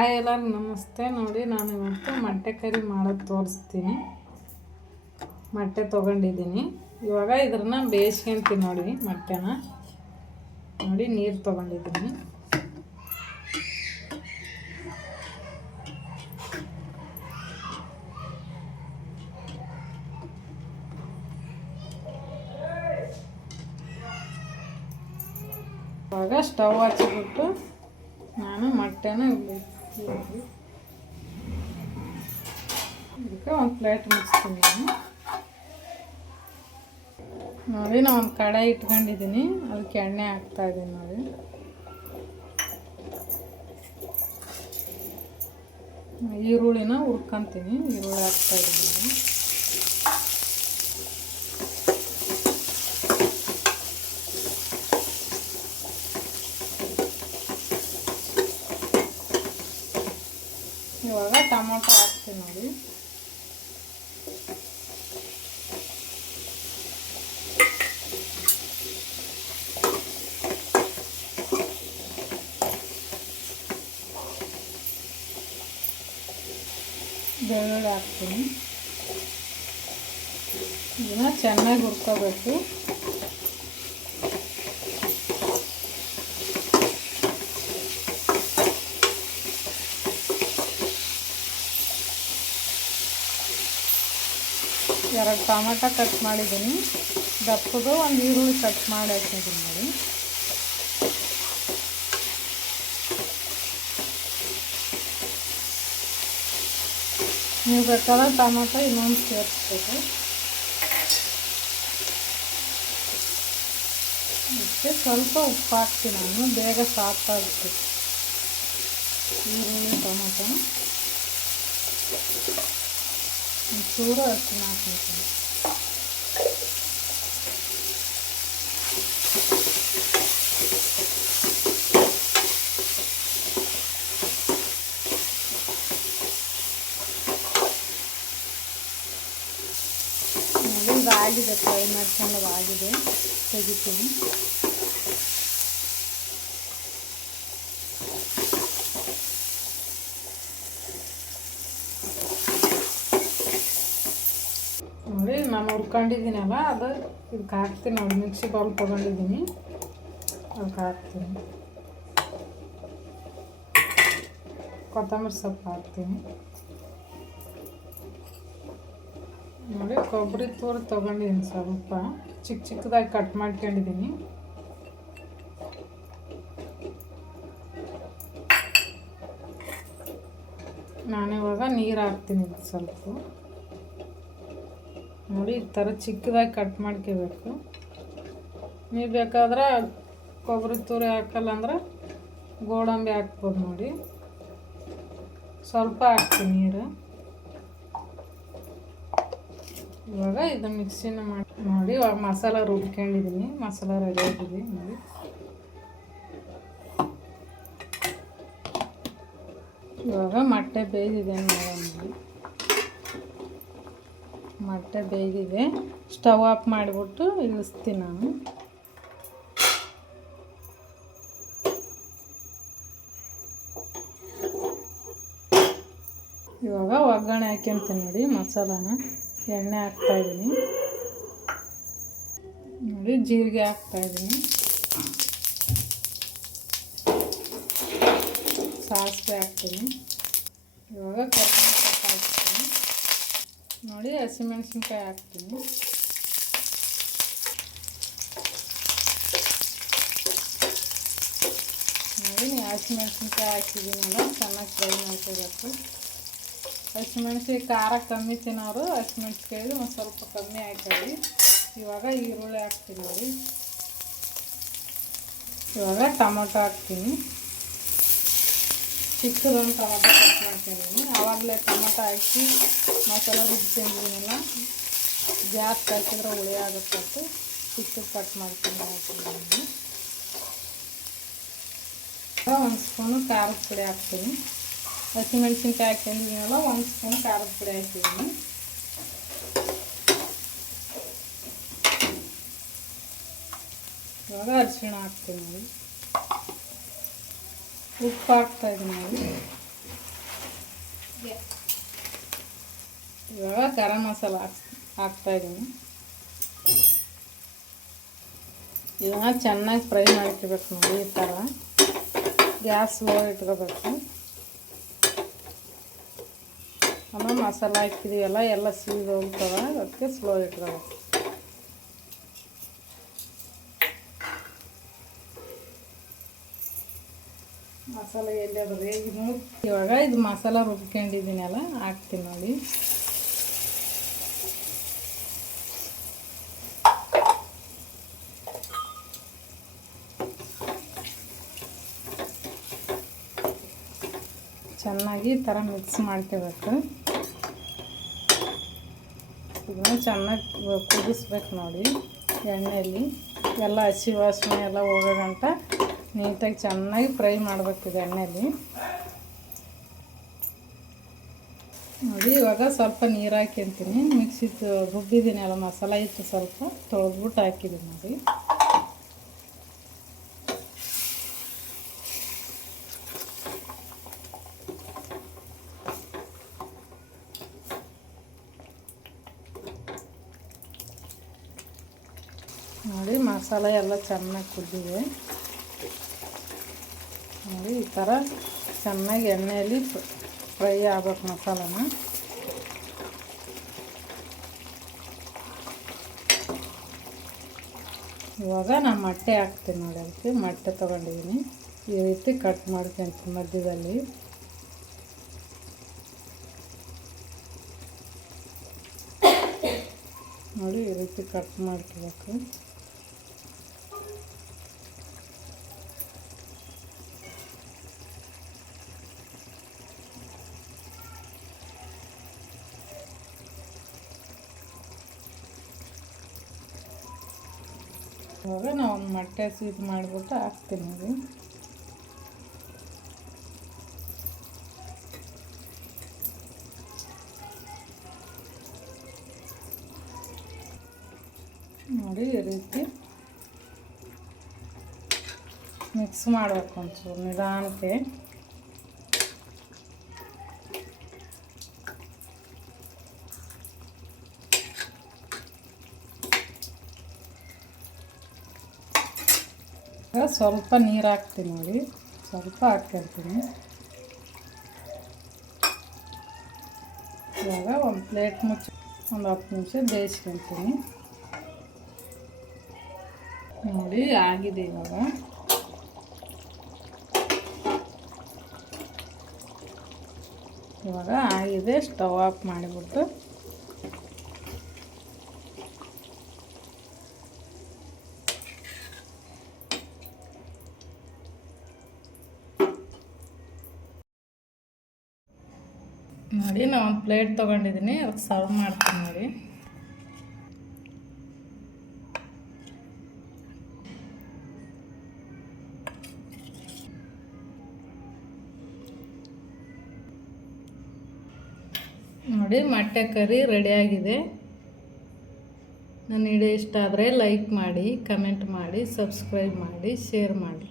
Hi ಎಲ್ಲರೂ ನಮಸ್ತೆ. ನೋಡಿ ನಾನು ಇವತ್ತು ಮೊಟ್ಟೆ ಕರಿ ಮಾಡೋದು ತೋರಿಸ್ತೀನಿ. ಮೊಟ್ಟೆ ತೊಗೊಂಡಿದ್ದೀನಿ. ಇವಾಗ ಇದನ್ನ ಬೇಯಿಸ್ಕೊಂತೀನಿ. ನೋಡಿ ಮೊಟ್ಟೆನ ನೋಡಿ ನೀರು ತೊಗೊಂಡಿದ್ದೀನಿ. ಇವಾಗ ಸ್ಟವ್ ಹಚ್ಚಿಬಿಟ್ಟು ನಾನು ಮೊಟ್ಟೆನ ಇದಕ್ಕೆ ಒಂದು ಪ್ಲೇಟ್ ಮುಗಿಸ್ತೀನಿ. ನೋಡಿ ನಾನು ಒಂದು ಕಡಾಯಿ ಇಟ್ಕೊಂಡಿದ್ದೀನಿ, ಅದಕ್ಕೆ ಎಣ್ಣೆ ಹಾಕ್ತಾಯಿದ್ದೀನಿ. ನೋಡಿ ಈರುಳ್ಳಿನ ಹುರ್ಕೊತೀನಿ. ಈರುಳ್ಳಿ ಹಾಕ್ತಾಯಿದ್ದೀನಿ. ಇವಾಗ ಟೊಮೊಟೊ ಹಾಕ್ತೀನಿ. ನೋಡಿ ಬೆಳ್ಳುಳ್ಳಿ ಹಾಕ್ತೀನಿ. ಇದನ್ನ ಚೆನ್ನಾಗಿ ಹುರ್ಕೋಬೇಕು. ಎರಡು ಟೊಮೆಟೊ ಕಟ್ ಮಾಡಿದ್ದೀನಿ. ದಪ್ಪದು ಒಂದು ಈರುಳ್ಳಿ ಕಟ್ ಮಾಡಿ ಹಾಕಿದ್ದೀನಿ. ನೋಡಿ ನೀವು ಬೇಕಾದ್ರೆ ಟೊಮೆಟೊ ಇನ್ನೊಂದು ಸೇರಿಸ್ಬೇಕು. ಇದಕ್ಕೆ ಸ್ವಲ್ಪ ಉಪ್ಪು ಹಾಕ್ತೀನಿ. ನಾನು ಬೇಗ ಸಾಕಾಗುತ್ತೆ. ಈರುಳ್ಳಿ ಟೊಮೆಟೊ ಚೂರು ಅರಿಶಿನ ಹಾಕ್ತೀನಿ. ನೋಡಿ ಇದಾಗಿದೆ, ಫ್ರೈ ಮಾಡ್ಕೊಂಡು ಆಗಿದೆ. ತೆಗಿತೀನಿ. ನೋಡಿ ನಾನು ಹುರ್ಕೊಂಡಿದ್ದೀನಲ್ಲ, ಅದು ಇದಕ್ಕೆ ಹಾಕ್ತೀನಿ. ನೋಡಿ ಮಿಕ್ಸಿ ಬೌಲ್ ತೊಗೊಂಡಿದ್ದೀನಿ, ಅದಕ್ಕೆ ಹಾಕ್ತೀನಿ. ಕೊತ್ತಂಬರಿ ಸೊಪ್ಪು ಹಾಕ್ತೀನಿ. ನೋಡಿ ಕೊಬ್ಬರಿ ತೂರು ತೊಗೊಂಡಿದ್ದೀನಿ. ಸ್ವಲ್ಪ ಚಿಕ್ಕ ಚಿಕ್ಕದಾಗಿ ಕಟ್ ಮಾಡ್ಕೊಂಡಿದ್ದೀನಿ. ನಾನಿವಾಗ ನೀರು ಹಾಕ್ತೀನಿ. ಸ್ವಲ್ಪ ನೋಡಿ ಈ ಥರ ಚಿಕ್ಕದಾಗಿ ಕಟ್ ಮಾಡ್ಕೋಬೇಕು. ನೀವು ಬೇಕಾದ್ರೆ ಕೊಬ್ಬರಿ ತುರಿ ಹಾಕಲ್ಲ ಅಂದ್ರೆ ಗೋಡಂಬಿ ಹಾಕ್ಬೋದು. ನೋಡಿ ಸ್ವಲ್ಪ ಹಾಕ್ತೀನಿ ನೀರು. ಇವಾಗ ಇದು ಮಿಕ್ಸಿನ ಮಾಡಿ ನೋಡಿ ಇವಾಗ ಮಸಾಲ ರುಬ್ಕೊಂಡಿದ್ದೀನಿ. ಮಸಾಲ ರೆಡಿ ಆಗಿದೆ. ನೋಡಿ ಇವಾಗ ಮೊಟ್ಟೆ ಬೇಯ್ದಿದೆ. ನೋಡಿ ಮೊಟ್ಟೆ ಬೇಯ್ದಿದೆ. ಸ್ಟವ್ ಆಫ್ ಮಾಡಿಬಿಟ್ಟು ಇಳಿಸ್ತೀನಿ ನಾನು. ಇವಾಗ ಒಗ್ಗರಣೆ ಹಾಕ್ಯಂತೀನಿ. ನೋಡಿ ಮಸಾಲಾನ ಎಣ್ಣೆ ಹಾಕ್ತಾಯಿದ್ದೀನಿ. ನೋಡಿ ಜೀರಿಗೆ ಹಾಕ್ತಾಯಿದ್ದೀನಿ. ಸಾಸಿವೆ ಹಾಕ್ತೀನಿ. ಇವಾಗ ಕೊತ್ತಂಬರಿ ಸೊಪ್ಪು ಹಾಕ್ತೀನಿ. ನೋಡಿ ಹಸಿಮೆಣಸಿನ್ಕಾಯಿ ಹಾಕ್ತೀನಿ. ನೋಡಿ ಹಸಿಮೆಣಸಿನ್ಕಾಯಿ ಹಾಕಿದ್ದೀನಲ್ಲ, ಚೆನ್ನಾಗಿ ಫ್ರೈ ಮಾಡ್ಕೋಬೇಕು. ಹಸಿಮೆಣಸಿಗೆ ಖಾರ ಕಮ್ಮಿ ತಿನ್ನೋರು ಹಸಿಮೆಣಸಿಕಾಯಿ ಒಂದು ಸ್ವಲ್ಪ ಕಮ್ಮಿ ಹಾಕಿ. ಇವಾಗ ಈರುಳ್ಳಿ ಹಾಕ್ತೀನಿ. ನೋಡಿ ಇವಾಗ ಟೊಮೊಟೊ ಹಾಕ್ತೀನಿ. ಚಿಕ್ಕದೊಂದು ಟೊಮೊಟೊ ಕಟ್ ಮಾಡ್ಕೊಂಡಿದ್ದೀನಿ. ಆವಾಗಲೇ ಟೊಮೊಟೊ ಹಾಕಿ ಮಸಾಲೆ ರುಬ್ಕೊಂಡಿದ್ದೀನಲ್ಲ, ಜಾಸ್ತಿ ಹಾಕಿದ್ರೆ ಹುಳಿ ಆಗುತ್ತೆ. ಚಿಕ್ಕದು ಕಟ್ ಮಾಡ್ಕೊಂಡು ಹಾಕಿದ್ದೀನಿ. ಒಂದು ಸ್ಪೂನು ಖಾರದ ಪುಡಿ ಹಾಕ್ತೀನಿ. ಹಸಿಮೆಣಸಿನ್ಕಾಯಿ ಹಾಕ್ಕೊಂಡಿದ್ದೀನಲ್ಲ, ಒಂದು ಸ್ಪೂನ್ ಖಾರದ ಪುಡಿ ಹಾಕಿದ್ದೀನಿ. ಇವಾಗ ಅರಿಶಿಣ ಹಾಕ್ತೀನಿ. ನೋಡಿ ಉಪ್ಪು ಹಾಕ್ತಾಯಿದ್ದೀನಿ. ನೋಡಿ ಇವಾಗ ಗರಂ ಮಸಾಲ ಹಾಕ್ತಾಯಿದ್ದೀನಿ. ಇದನ್ನು ಚೆನ್ನಾಗಿ ಫ್ರೈ ಮಾಡಿಟ್ಬೇಕು ನೋಡಿ. ಈ ಥರ ಗ್ಯಾಸ್ ಸ್ಲೋ ಇಟ್ಕೋಬೇಕು. ಆಮೇಲೆ ಮಸಾಲ ಹಾಕಿದೀವಲ್ಲ ಎಲ್ಲ ಸೀದು ಹೋಗ್ತವೆ, ಅದಕ್ಕೆ ಸ್ಲೋ ಇಟ್ಕೋಬೇಕು. ಮಸಾಲ ಎಲ್ಲಿ ಅದ್ರಿ ಇವಾಗ ಇದು ಮಸಾಲ ರುಬ್ಕೊಂಡಿದ್ದೀನಲ್ಲ ಹಾಕ್ತೀನಿ ನೋಡಿ. ಚೆನ್ನಾಗಿ ಈ ಥರ ಮಿಕ್ಸ್ ಮಾಡ್ಕೋಬೇಕು. ಇದನ್ನು ಚೆನ್ನಾಗಿ ಕುದಿಸ್ಬೇಕು ನೋಡಿ ಎಣ್ಣೆಯಲ್ಲಿ. ಎಲ್ಲ ಹಸಿ ವಾಸನೆ ಎಲ್ಲ ಹೋಗೋಗಂಟ ನೀಟಾಗಿ ಚೆನ್ನಾಗಿ ಫ್ರೈ ಮಾಡಬೇಕು ಇದು ಎಣ್ಣೆಯಲ್ಲಿ ನೋಡಿ. ಇವಾಗ ಸ್ವಲ್ಪ ನೀರು ಹಾಕ್ಯಂತೀನಿ. ಮಿಕ್ಸಿ ರುಬ್ಬಿದ್ದೀನಿ ಅಲ್ಲ ಮಸಾಲ ಇತ್ತು, ಸ್ವಲ್ಪ ತೊಳೆದ್ಬಿಟ್ಟು ಹಾಕಿದ್ದೀನಿ ನೋಡಿ. ನೋಡಿ ಮಸಾಲ ಎಲ್ಲ ಚೆನ್ನಾಗಿ ಕುದ್ದಿದೆ ನೋಡಿ. ಈ ಥರ ಚೆನ್ನಾಗಿ ಎಣ್ಣೆಯಲ್ಲಿ ಫ್ರೈ ಆಗ್ಬೇಕು ಮಸಾಲನ. ಇವಾಗ ನಾನು ಮೊಟ್ಟೆ ಹಾಕ್ತೀನಿ ನೋಡಿ. ಅದಕ್ಕೆ ಮೊಟ್ಟೆ ತೊಗೊಂಡಿದ್ದೀನಿ. ಈ ರೀತಿ ಕಟ್ ಮಾಡ್ಕೊಂತೀನಿ ಮಧ್ಯದಲ್ಲಿ. ನೋಡಿ ಈ ರೀತಿ ಕಟ್ ಮಾಡ್ಕೋಬೇಕು. ಇವಾಗ ನಾವು ಒಂದು ಮೊಟ್ಟೆ ಸ್ವೀಟ್ ಮಾಡಿಬಿಟ್ಟು ಹಾಕ್ತೀನಿ ನೋಡಿ. ನೋಡಿ ಈ ರೀತಿ ಮಿಕ್ಸ್ ಮಾಡಬೇಕು ಒಂಚೂರು ನಿಧಾನಕ್ಕೆ. ಸ್ವಲ್ಪ ನೀರು ಹಾಕ್ತೀನಿ ನೋಡಿ. ಸ್ವಲ್ಪ ಹಾಕ್ತಿರ್ತೀನಿ. ಇವಾಗ ಒಂದು ಪ್ಲೇಟ್ ಮುಚ್ಚಿ ಒಂದು 10 ನಿಮಿಷ ಬೇಯಿಸ್ಕೊತೀನಿ ನೋಡಿ. ಆಗಿದೆ ಇವಾಗ. ಇವಾಗ ಆಗಿದೆ. ಸ್ಟವ್ ಆಫ್ ಮಾಡಿಬಿಟ್ಟು ನೋಡಿ ನಾನು ಒಂದು ಪ್ಲೇಟ್ ತೊಗೊಂಡಿದ್ದೀನಿ. ಅದಕ್ಕೆ ಸರ್ವ್ ಮಾಡ್ತೀನಿ ನೋಡಿ. ನೋಡಿ ಮೊಟ್ಟೆ ಕರಿ ರೆಡಿಯಾಗಿದೆ. ನನ್ನ ವಿಡಿಯೋ ಇಷ್ಟ ಆದರೆ ಲೈಕ್ ಮಾಡಿ, ಕಮೆಂಟ್ ಮಾಡಿ, ಸಬ್ಸ್ಕ್ರೈಬ್ ಮಾಡಿ, ಶೇರ್ ಮಾಡಿ.